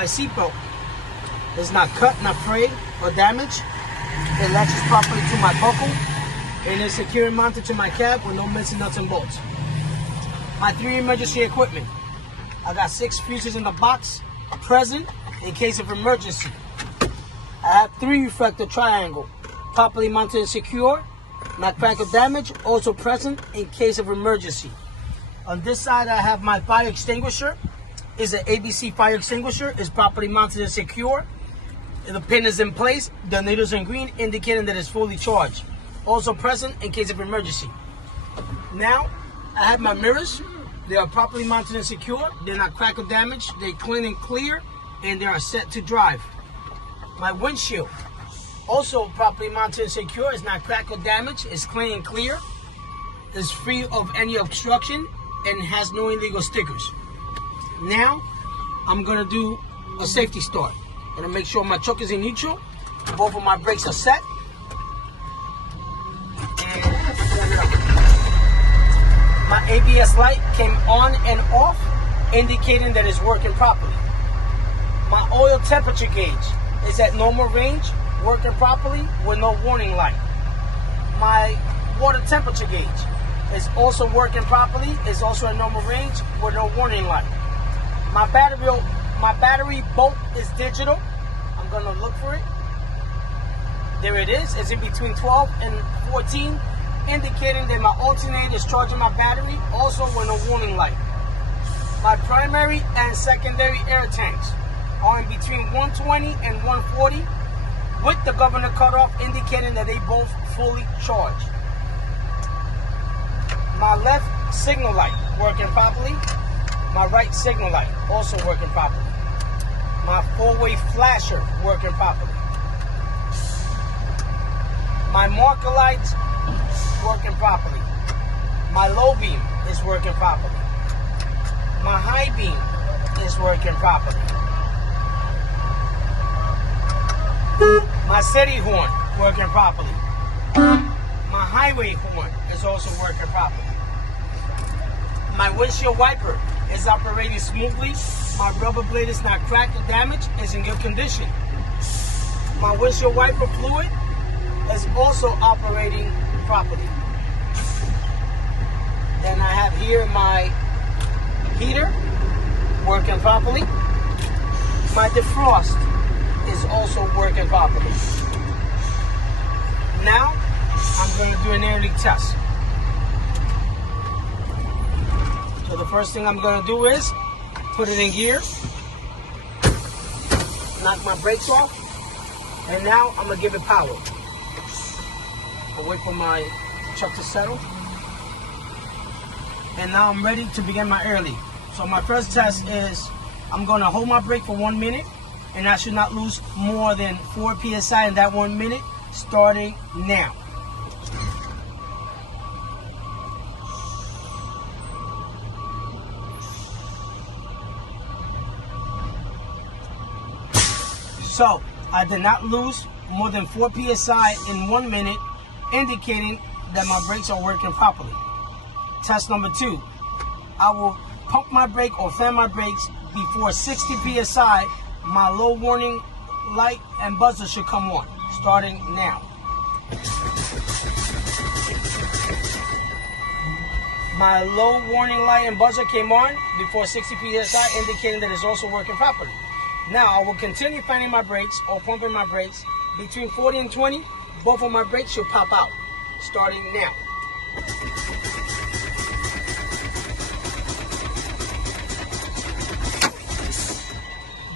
My seatbelt is not cut, not frayed, or damaged. It latches properly to my buckle and is secure and mounted to my cab with no missing nuts and bolts. My 3 emergency equipment. I got 6 fuses in the box present in case of emergency. I have 3 reflector triangle properly mounted and secure, not crack or damage, also present in case of emergency. On this side I have my fire extinguisher. It's an ABC fire extinguisher. It's properly mounted and secure. The pin is in place. The needles in green indicating that it's fully charged. Also present in case of emergency. Now I have my mirrors. They are properly mounted and secure. They're not cracked or damaged. They're clean and clear, and they are set to drive. My windshield, also properly mounted and secure. It's not cracked or damaged. It's clean and clear. It's free of any obstruction and has no illegal stickers. Now I'm gonna do a safety start. I'm gonna make sure my truck is in neutral. Both of my brakes are set. And set it up. My ABS light came on and off, indicating that it's working properly. My oil temperature gauge is at normal range, working properly with no warning light. My water temperature gauge is also working properly, is also at normal range with no warning light. My battery bolt is digital. I'm gonna look for it. There it is. It's in between 12 and 14, indicating that my alternator is charging my battery, also with no warning light. My primary and secondary air tanks are in between 120 and 140, with the governor cutoff indicating that they both fully charged. My left signal light working properly. My right signal light also working properly. My 4-way flasher working properly. My marker lights working properly. My low beam is working properly. My high beam is working properly. My city horn working properly. My highway horn is also working properly. My windshield wiper is operating smoothly. My rubber blade is not cracked or damaged. It's in good condition. My windshield wiper fluid is also operating properly. Then I have here my heater working properly. My defrost is also working properly. Now I'm going to do an air leak test. So the first thing I'm going to do is put it in gear, knock my brakes off, and now I'm going to give it power. I'll wait for my truck to settle. And now I'm ready to begin my air leak. So my first test is I'm going to hold my brake for 1 minute, and I should not lose more than 4 psi in that 1 minute, starting now. So I did not lose more than 4 psi in 1 minute, indicating that my brakes are working properly. Test number 2, I will pump my brake or fan my brakes before 60 psi. My low warning light and buzzer should come on, starting now. My low warning light and buzzer came on before 60 psi, indicating that it's also working properly. Now I will continue fanning my brakes or pumping my brakes between 40 and 20. Both of my brakes should pop out, starting now.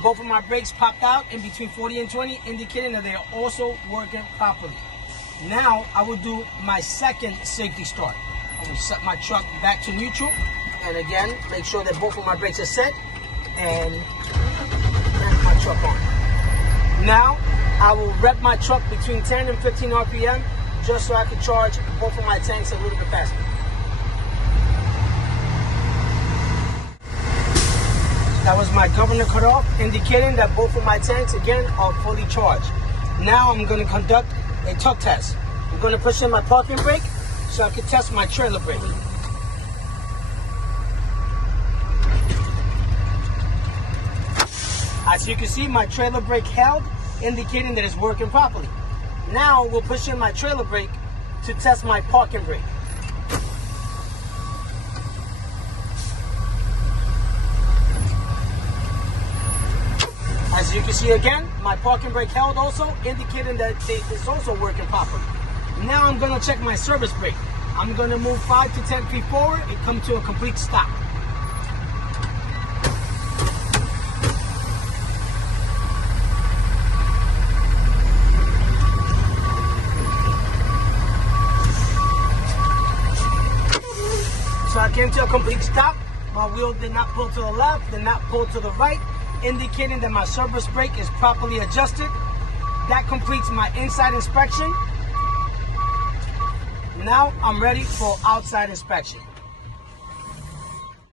Both of my brakes popped out in between 40 and 20, indicating that they are also working properly. Now I will do my second safety start. I will set my truck back to neutral, and again, make sure that both of my brakes are set, and turn my truck on. Now I will rev my truck between 10 and 15 RPM, just so I can charge both of my tanks a little bit faster. That was my governor cutoff, indicating that both of my tanks, again, are fully charged. Now I'm going to conduct a tuck test. I'm going to push in my parking brake so I can test my trailer brake. I As you can see, my trailer brake held, indicating that it's working properly. Now we'll push in my trailer brake to test my parking brake. As you can see again, my parking brake held also, indicating that it's also working properly. Now I'm going to check my service brake. I'm going to move 5 to 10 feet forward and come to a complete stop. So I came to a complete stop. My wheel did not pull to the left, did not pull to the right, indicating that my service brake is properly adjusted. That completes my inside inspection. Now I'm ready for outside inspection.